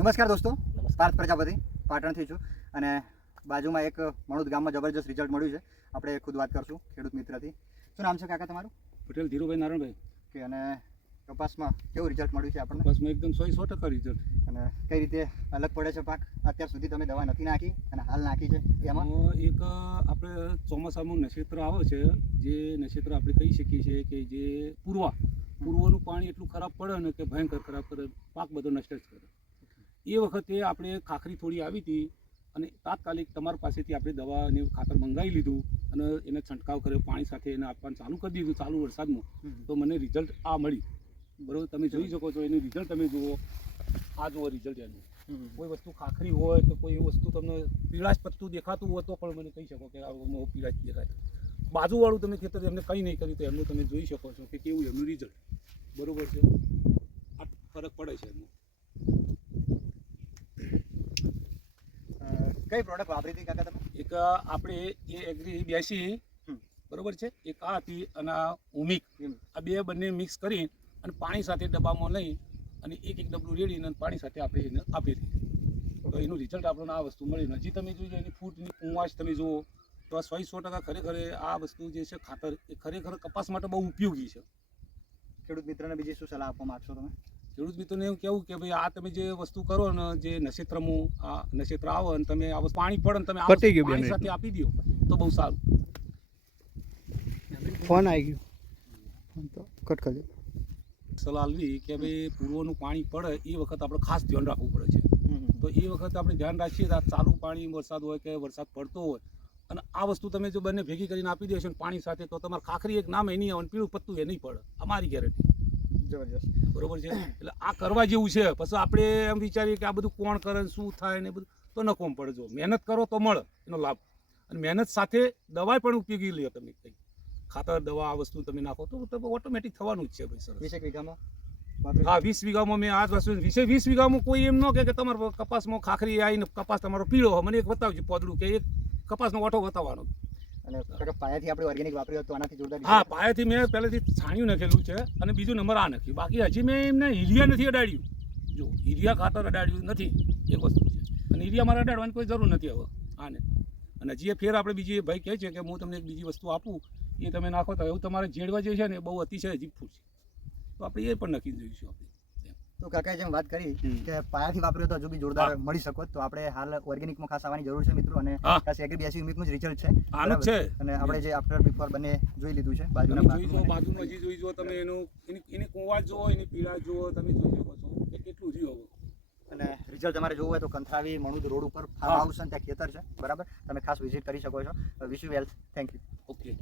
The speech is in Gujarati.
નમસ્કાર દોસ્તો, પાર્થ પ્રજાપતિ પાટણથી છું અને બાજુમાં એક મણુદ ગામમાં જબરજસ્ત રિઝલ્ટ મળ્યું છે. આપણે ખુદ વાત કરશું ખેડૂત મિત્રથી. શું નામ છે કાકા તમારું? પટેલ ધીરુભાઈ નારાયણભાઈ. કે અને કપાસમાં કેવું રિઝલ્ટ મળ્યું છે આપણને? કપાસમાં એકદમ 100% રિઝલ્ટ. અને કઈ રીતે અલગ પડે છે પાક? અત્યાર સુધી તમે દવા નથી નાખી અને હાલ નાખી છે એમાં એક આપણે ચોમાસામાં નક્ષત્ર આવે છે, જે નક્ષત્ર આપણે કહી શકીએ છીએ કે જે પૂર્વનું પાણી એટલું ખરાબ પડે ને કે ભયંકર ખરાબ કરે, પાક બધો નષ્ટ જ કરે. એ વખતે આપણે ખાખરી થોડી આવી હતી અને તાત્કાલિક તમારી પાસેથી આપણે દવા અને ખાતર મંગાવી લીધું અને એને છંટકાવ કર્યો, પાણી સાથે એને આપવાનું ચાલુ કરી દીધું ચાલુ વરસાદમાં. તો મને રિઝલ્ટ આ મળ્યું. બરાબર, તમે જોઈ શકો છો એનું રિઝલ્ટ. તમે જુઓ, આ જુઓ રિઝલ્ટ એનું. કોઈ વસ્તુ ખાખરી હોય તો કોઈ વસ્તુ તમને પીળાશ પત્તું દેખાતું હોય તો પણ મને કહી શકો કે આ પીળાશ દેખાય. બાજુવાળું તમે ખેતર એમને કંઈ નહીં કર્યું તો એમનું તમે જોઈ શકો છો કે કેવું એમનું રિઝલ્ટ. બરાબર છે, આ ફરક પડે છે એમનો. કઈ પ્રોડક્ટ વાપરી હતી કાકા તમે? એક આપણે એ એગ્રી 82 બરાબર છે, એક આ હતી અને આ ઉમિક. આ બંને મિક્સ કરી અને પાણી સાથે ડબ્બામાં લઈ અને એક ડબલું રેડીને પાણી સાથે આપણે એને આપી દીધી. તો એનું રિઝલ્ટ આપણને આ વસ્તુ મળી. હજી તમે જોઈ એની ફૂટની કુંવાશ તમે જુઓ તો આ 100% ખરેખર આ વસ્તુ જે છે ખાતર એ ખરેખર કપાસ માટે બહુ ઉપયોગી છે. ખેડૂત મિત્રને બીજી શું સલાહ આપવા માંગશો તમે? ખેડૂત મિત્રોને એવું કહેવું કે ભાઈ આ તમે જે વસ્તુ કરો ને, જે નક્ષત્રમાં આ નક્ષત્ર આવે અને તમે આ પાણી પડે ને તમે પાણી સાથે આપી દો તો બહુ સારું. ફોન આવી ગયો, ફોન તો કટ કરી દો. સલાહ આપવી કે ભાઈ પૂર્વનું પાણી પડે એ વખત આપણે ખાસ ધ્યાન રાખવું પડે છે. તો એ વખત આપણે ધ્યાન રાખીએ તો ચાલુ પાણી વરસાદ હોય કે વરસાદ પડતો હોય અને આ વસ્તુ તમે જો બંને ભેગી કરીને આપી દેશો ને પાણી સાથે, તો તમારે ખાખરી એક નામ એ નહીં આવે, પીળું પત્તું એ નહીં પડે. અમારી ગેરંટી. જબરજસ્ત. બરોબર છે. એટલે આ કરવા જેવું છે. પછી આપણે એમ વિચારીએ કે આ બધું કોણ કરે શું થાય ને બધું, તો ન કોમ પડે. જો મહેનત કરો તો મળે એનો લાભ. અને મહેનત સાથે દવા પણ ઉપયોગી લે. તમે કંઈ ખાતર દવા આ વસ્તુ તમે નાખો તો ઓટોમેટિક થવાનું જ છે. ભાઈ સરસ. 20 વીઘામાં? હા, 20 વીઘામાં મેં આ વસ્તુ 20 વીઘામાં કોઈ એમ ન કે તમારા કપાસમાં ખાખરી આવીને કપાસ તમારો પીળો હોય, મને એક બતાવજો પોદડું કે એક કપાસનો ઓઠો બતાવવાનો. અને પાયાથી આપણે ઓર્ગેનિક વાપર્યું તો આનાથી જોરદાર. હા, પાયાથી મેં પહેલેથી છાણિયું નાખેલું છે અને બીજું નંબર આ નાખ્યું. બાકી હજી મેં એમને યુરિયા નથી અડાડ્યું. જો યુરિયા ખાતર અડાડ્યું નથી, એક વસ્તુ છે. અને યુરિયા મારે અડાડવાની કોઈ જરૂર નથી હવે આને. અને જે ફેર આપણે બીજી ભાઈ કહે છે કે હું તમને એક બીજી વસ્તુ આપું એ તમે નાખો તો એવું તમારે જેડવા જે છે ને એ બહુ અતિશય જીભું છે. તો આપણે એ પણ નક્કી જોઈશું આપણે. તો કાકાએ જેમ વાત કરી કે પાયાથી વાપર્યો તો હજુ બી જોરદાર મળી શકો, તો આપણે હાલ ઓર્ગેનિકમાં ખાસ આવવાની જરૂર છે મિત્રો. અને ખાસ એગ્રી 82 યુનિકનું જ રિઝલ્ટ છે. આનું જ છે. અને આપણે જે આફ્ટર બિફોર બંને જોઈ લીધું છે. બાજુમાં હજી જોઈ જો તમે એની કુંવાશ જુઓ, એની પીળા જુઓ, તમે જોઈ શકો છો કે કેટલું રહ્યું. અને રિઝલ્ટ તમારે જોવું હોય તો કંથરાવી મણુદ રોડ ઉપર ફાર્મ હાઉસ અને ત્યાં ખેતર છે. બરાબર, તમે ખાસ વિઝિટ કરી શકો છો. Wish you well. Thank you. Okay.